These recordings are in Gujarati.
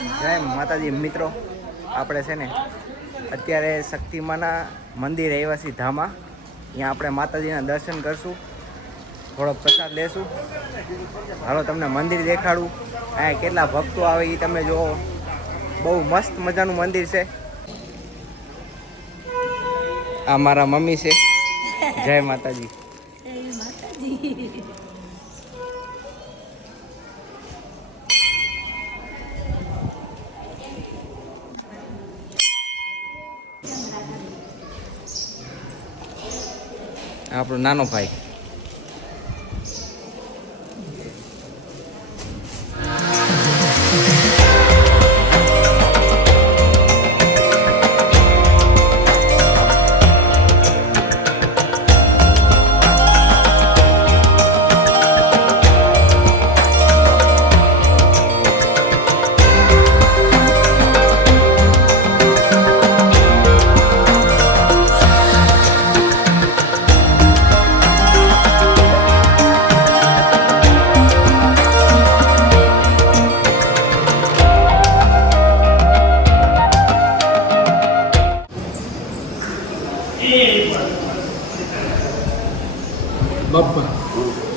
જય માતાજી મિત્રો, આપણે છે ને અત્યારે શક્તિમાના મંદિર આવ્યા છીએ ધામા. અહીંયા આપણે માતાજીના દર્શન કરશું, થોડો પ્રસાદ લેશું. હાલો તમને મંદિર દેખાડું. અહીંયા કેટલા ભક્તો આવે એ તમે જુઓ. બહુ મસ્ત મજાનું મંદિર છે. આ મારા મમ્મી છે. જય માતાજી. આપણો નાનો ભાઈ.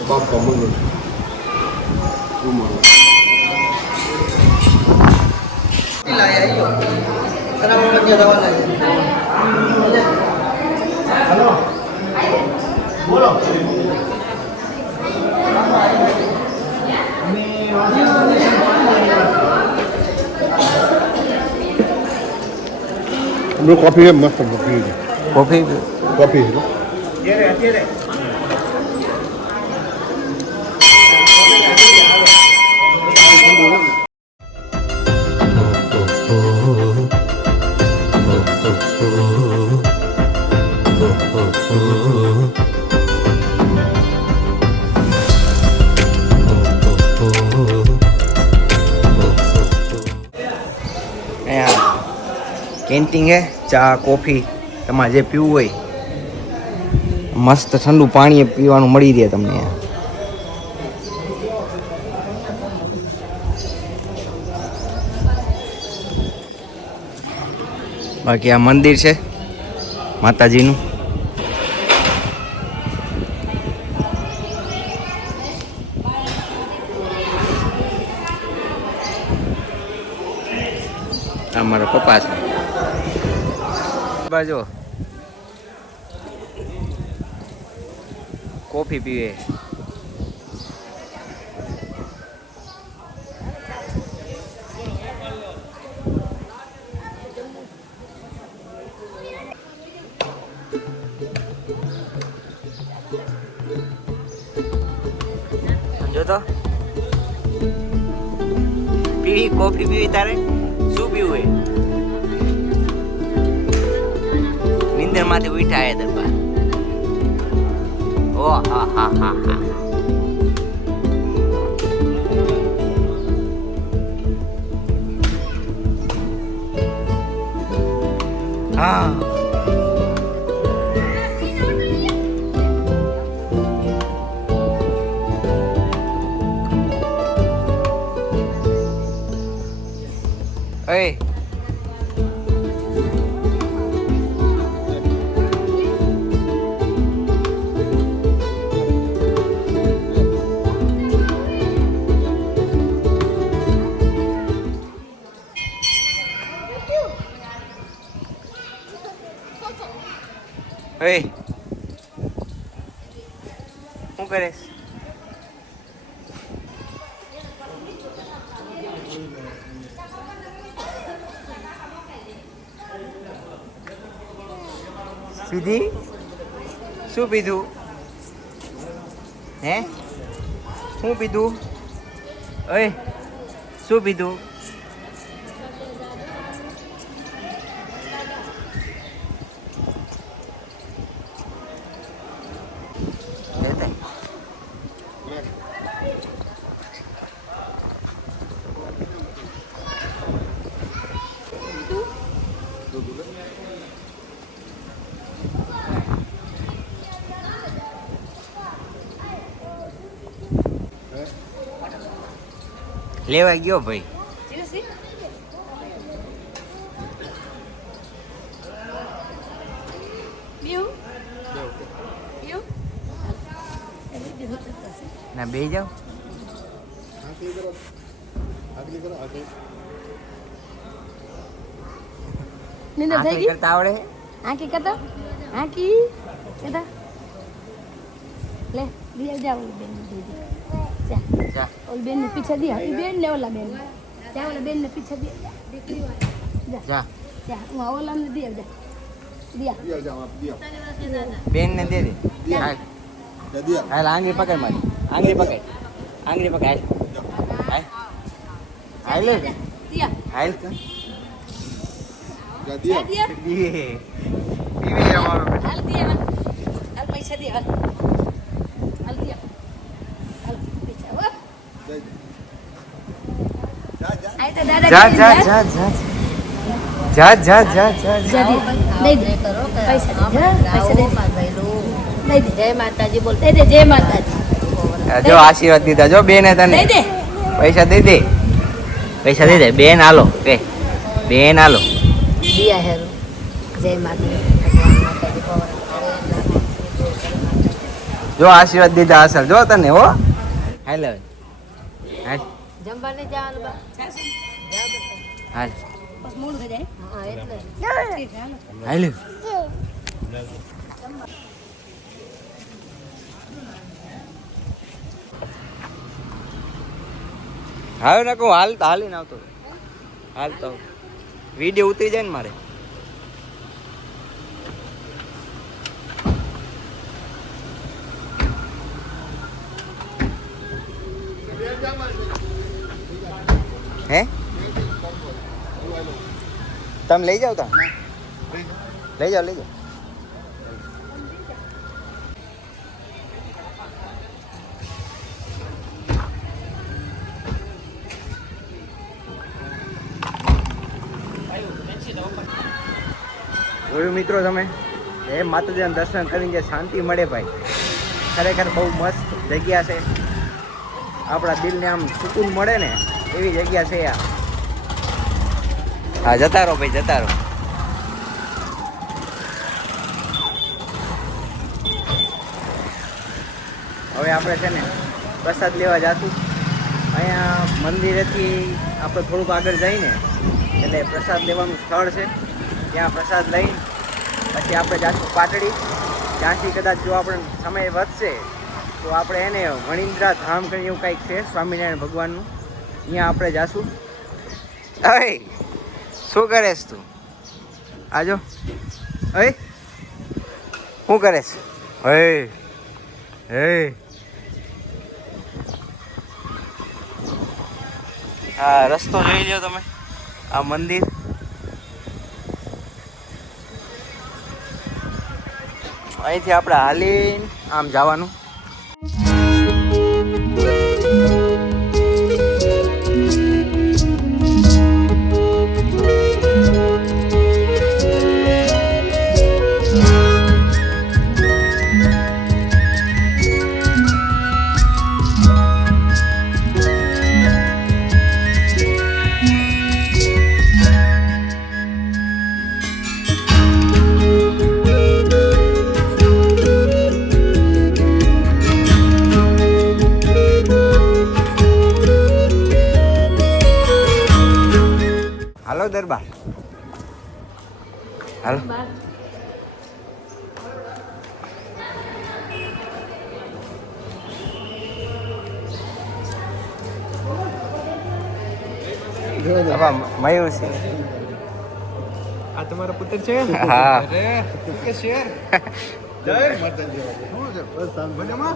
Bapak mundur. Ila ya iyo. Kenapa media lawan aja? Halo. Bola. Bro, kopi है मस्त kopi. Kopi है. અત્યારે કેન્ટીન હે. ચા કોફી તમારે જે પીવું હોય મસ્ત ઠંડુ પાણી પીવાનું મળી રહે તમને. બાકી આ મંદિર છે માતાજીનું. આ મારા પપ્પા છે. બાજુ કોફી પીવે. સમજો તો પીવી કોફી પીવી તારે શું પીવું હોય? નીંદર માંથી ઉઠાય દરબાર. ઓ હા હા હા હા. હા Hey. Hey. શું કરે? પીધી? શું પીધું? હે? શું પીધું? ઓય શું પીધું? લેવા ગયો ભાઈ. હા બેસી જાઓ. નીંદર થઈ આંખી ગઈ કરતા આવડે? આંકી કતો આંકી કતો લે દિયા જા ઓલી બેન ને દે જા જા. ઓલી બેન ને પીછે દિયા એ બેન ને ઓલા બેન જા ઓલા બેન ને પીછે દે જા જા. જા હું ઓલા ને દિયા જા દિયા બેન ને દે દે. હાલ. હાલ આંગળી પકડ મારી. આંગળી પકડ. આંગળી પકડ. હાલ. હાલ. હાલ. દિયા હાલ. જા દિયા દીવે. દીવે અમારો. હાલ દિયા હાલ પૈસા દે હાલ હાલ દિયા હાલ પૈસા હો આય તો દાદા જા જા જા જા. જા જા જા જા. જા દે દે પૈસા દે પૈસા દે દે દે જય માતાજી બોલ દે દે જય માતાજી જો આશીર્વાદ દીધા જો બેને તને. દે દે પૈસા દે દે. પૈસા દે દે. બેન હાલો કે બેન હાલો. દિયા હેરો જય માતાજી જો આશીર્વાદ દીધા અસલ જો તને હો. હાલ હવે. હાલ. જમવાને જવાનું બા હાલ. બસ મોડું થઈ જાય હા એટલે હાલ. હવે ને કહું હાલતા હાલીને આવતો હાલતો વિડીયો ઉતરી જાય ને મારે. હે તમે લઈ જાવ તા લઈ જાઓ લઈ જાઓ. જોયું મિત્રો તમે એ માતાજીના દર્શન કરીને જે શાંતિ મળે ભાઈ ખરેખર બહુ મસ્ત જગ્યા છે. આપણા દિલને આમ સુકૂન મળે ને એવી જગ્યા છે આ. હા જતા રહો ભાઈ જતા રહો. હવે આપણે છે ને પ્રસાદ લેવા જાશું. અહીંયા મંદિરેથી આપણે થોડુંક આગળ જઈને એટલે પ્રસાદ લેવાનું સ્થળ છે. ત્યાં પ્રસાદ લઈ પછી આપણે જાશું પાટડી. ત્યાંથી કદાચ જો આપણે સમય વધશે તો આપણે એને વણિન્દ્રા ધામ કરીને એવું કંઈક છે સ્વામિનારાયણ ભગવાનનું અહીંયા આપણે જાશું. અય શું કરેશ તું? આજો અય શું કરેશ? હે હે હા રસ્તો જોઈ લ્યો તમે. આ મંદિર અહીંથી આપણે હાલીને આમ જવાનું. હાલો દરબાર હાલો. મયુર છે. આ તમારો પુત્ર છે? હા. અરે કે શેર જય માતાજી. શું છે બસ સાલ બનેમાં